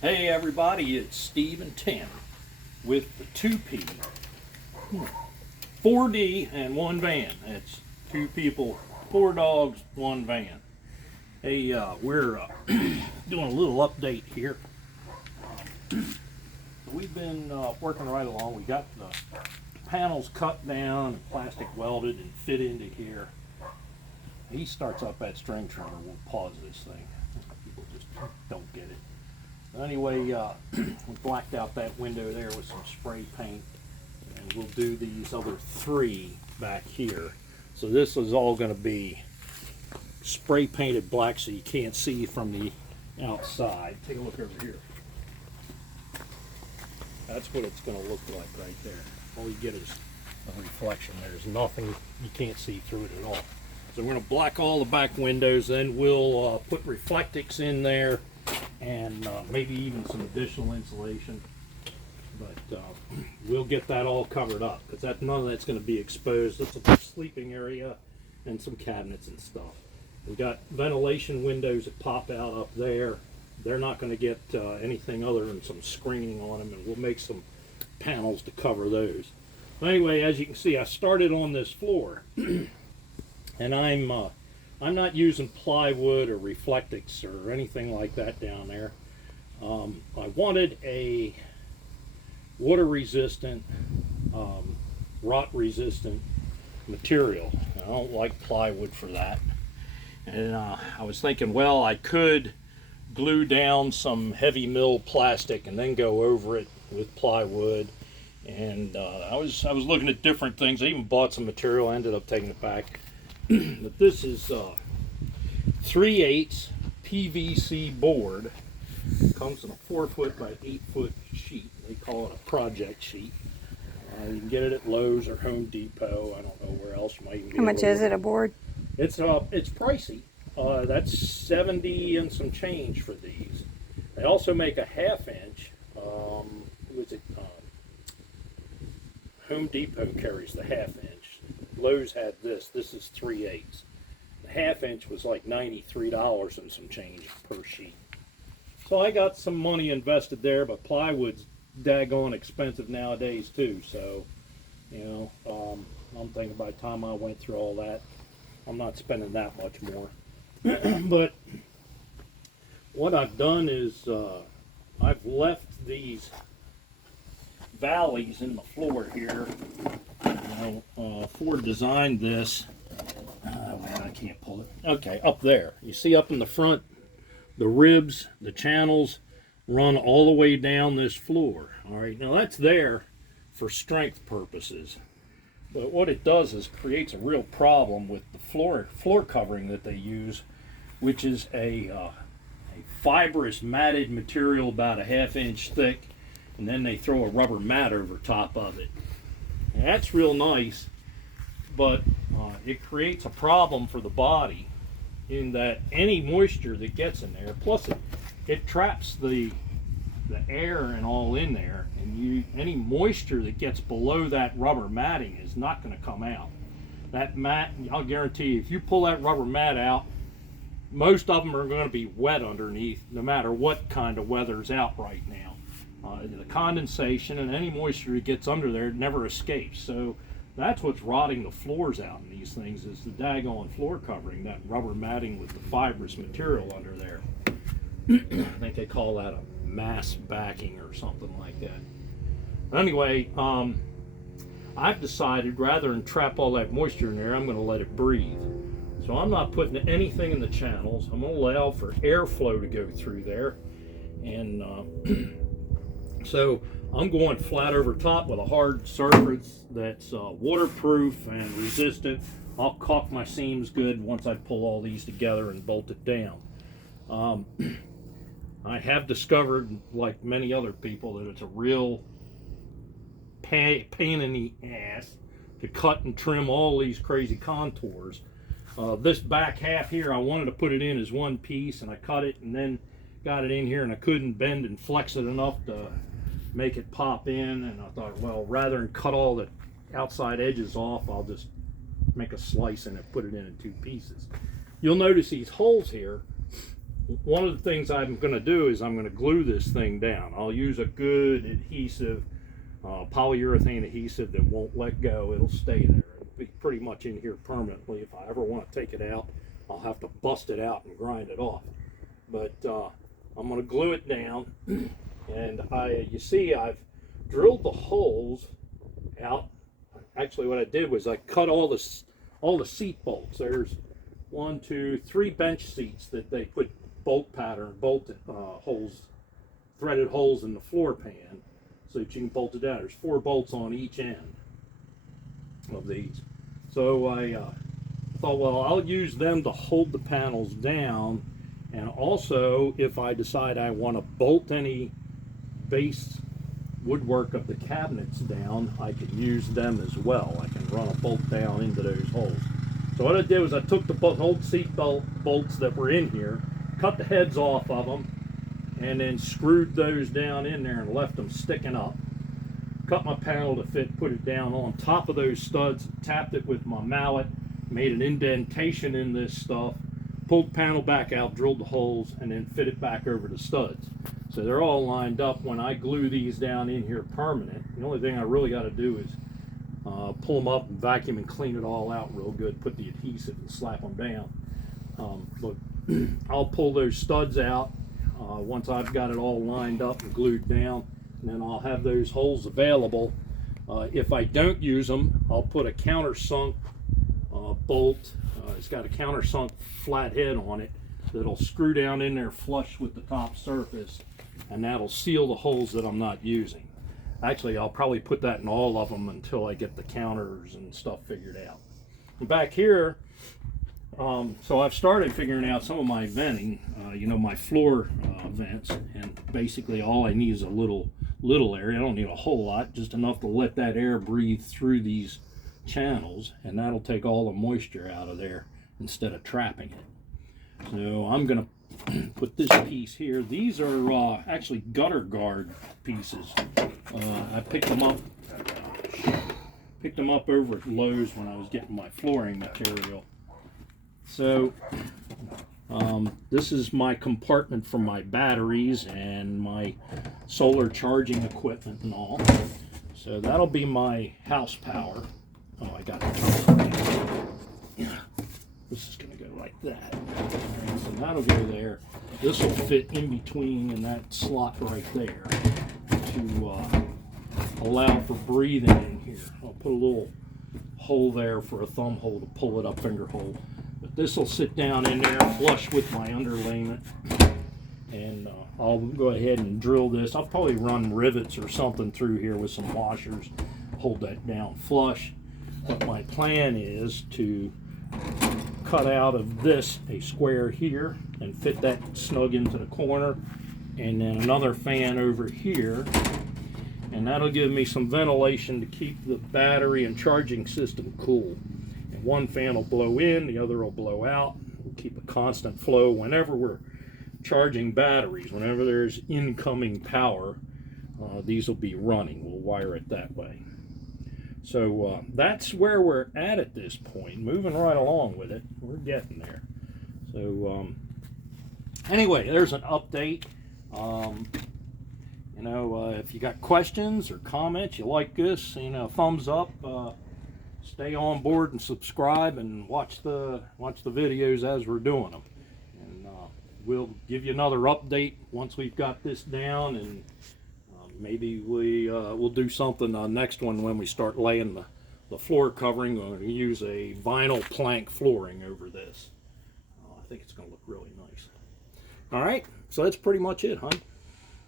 Hey everybody, it's Steve and Tim with the 2P 4D and one van. It's two people, four dogs, one van. Hey, we're doing a little update here. We've been working right along. We got the panels cut down and plastic welded and fit into here. He starts up that string trimmer. We'll pause this thing. People just don't get it. Anyway, we blacked out that window there with some spray paint, and we'll do these other three back here. So this is all going to be spray painted black so you can't see from the outside. Take a look over here. That's what it's going to look like right there. All you get is a reflection. There's nothing, you can't see through it at all. So we're going to black all the back windows, then we'll put Reflectix in there and maybe even some additional insulation. But we'll get that all covered up because none of that's going to be exposed. It's a sleeping area and some cabinets and stuff. We got ventilation windows that pop out up there. They're not going to get anything other than some screening on them, and we'll make some panels to cover those. Anyway, as you can see, I started on this floor, and I'm not using plywood or Reflectix or anything like that down there. I wanted a water resistant, rot resistant material. I don't like plywood for that. And I was thinking, well, I could glue down some heavy mill plastic and then go over it with plywood. And I was looking at different things. I even bought some material. I ended up taking it back. But this is 3/8 PVC board. Comes in a 4-foot by 8-foot sheet. They call it a project sheet. You can get it at Lowe's or Home Depot. I don't know where else you might even get it. How much is it a board? It's pricey. That's 70 and some change for these. They also make a 1/2 inch. Home Depot carries the 1/2 inch. Lowe's had this. This is 3/8. The 1/2 inch was like $93 and some change per sheet. So I got some money invested there, but plywood's daggone expensive nowadays too. So, you know, I'm thinking by the time I went through all that, I'm not spending that much more. But what I've done is I've left these valleys in the floor here. You know, Ford designed this. Man, I can't pull it. Okay, up there. You see up in the front, the ribs, the channels run all the way down this floor. All right, now that's there for strength purposes. But what it does is creates a real problem with the floor covering that they use, which is a fibrous matted material about a 1/2 inch thick, and then they throw a rubber mat over top of it. And that's real nice, but it creates a problem for the body in that any moisture that gets in there, plus it traps the air and all in there, and any moisture that gets below that rubber matting is not going to come out. That mat, I'll guarantee you, if you pull that rubber mat out, most of them are going to be wet underneath, no matter what kind of weather's out right now. The condensation and any moisture that gets under there never escapes. So that's what's rotting the floors out in these things, is the daggone floor covering, that rubber matting with the fibrous material under there. I think they call that a mass backing or something like that. Anyway, I've decided rather than trap all that moisture in there, I'm going to let it breathe. So I'm not putting anything in the channels. I'm going to allow for airflow to go through there. And so I'm going flat over top with a hard surface that's waterproof and resistant. I'll caulk my seams good once I pull all these together and bolt it down. I have discovered, like many other people, that it's a real pain in the ass to cut and trim all these crazy contours. This back half here, I wanted to put it in as one piece, and I cut it and then got it in here, and I couldn't bend and flex it enough to make it pop in. And I thought, well, rather than cut all the outside edges off, I'll just make a slice in it, put it in two pieces. You'll notice these holes here one of the things I'm going to do is I'm going to glue this thing down. I'll use a good adhesive, polyurethane adhesive that won't let go. It'll stay there. It'll be pretty much in here permanently. If I ever want to take it out, I'll have to bust it out and grind it off. But I'm going to glue it down, and you see I've drilled the holes out. Actually, what I did was I cut all the seat bolts. There's 1, 2, 3 bench seats that they put bolt pattern, holes, threaded holes in the floor pan so that you can bolt it down. There's 4 bolts on each end of these. So I thought, well, I'll use them to hold the panels down, and also if I decide I want to bolt any base woodwork of the cabinets down, I can use them as well. I can run a bolt down into those holes. So what I did was I took the old seat bolts that were in here, cut the heads off of them, and then screwed those down in there and left them sticking up. Cut my panel to fit, put it down on top of those studs, tapped it with my mallet, made an indentation in this stuff, pulled the panel back out, drilled the holes, and then fit it back over the studs. So they're all lined up. When I glue these down in here permanent, the only thing I really got to do is pull them up and vacuum and clean it all out real good, put the adhesive and slap them down. But I'll pull those studs out once I've got it all lined up and glued down, and then I'll have those holes available. If I don't use them, I'll put a countersunk bolt. It's got a countersunk flat head on it that'll screw down in there flush with the top surface, and that'll seal the holes that I'm not using. Actually, I'll probably put that in all of them until I get the counters and stuff figured out. And back here, so I've started figuring out some of my venting, my floor vents, and basically all I need is a little area. I don't need a whole lot, just enough to let that air breathe through these channels, and that'll take all the moisture out of there instead of trapping it. So I'm gonna put this piece here. These are actually gutter guard pieces. I picked them up over at Lowe's when I was getting my flooring material. So this is my compartment for my batteries and my solar charging equipment and all. So that'll be my house power. Oh, I got it. Yeah, this is going to go like that. Right, so that'll go there. This will fit in between in that slot right there to allow for breathing in here. I'll put a little hole there for a thumb hole to pull it up, finger hole. But this will sit down in there flush with my underlayment. And I'll go ahead and drill this. I'll probably run rivets or something through here with some washers, hold that down flush. But my plan is to cut out of this a square here and fit that snug into the corner, and then another fan over here, and that'll give me some ventilation to keep the battery and charging system cool. And one fan will blow in, the other will blow out. We'll keep a constant flow whenever we're charging batteries. Whenever there's incoming power, these will be running. We'll wire it that way. So that's where we're at this point. Moving right along with it. We're getting there. So anyway, there's an update. If you got questions or comments, you like this, thumbs up. Stay on board and subscribe and watch the videos as we're doing them. And we'll give you another update once we've got this down, and maybe we'll do something next one when we start laying the floor covering. We're going to use a vinyl plank flooring over this. I think it's going to look really nice. All right, so that's pretty much it, huh?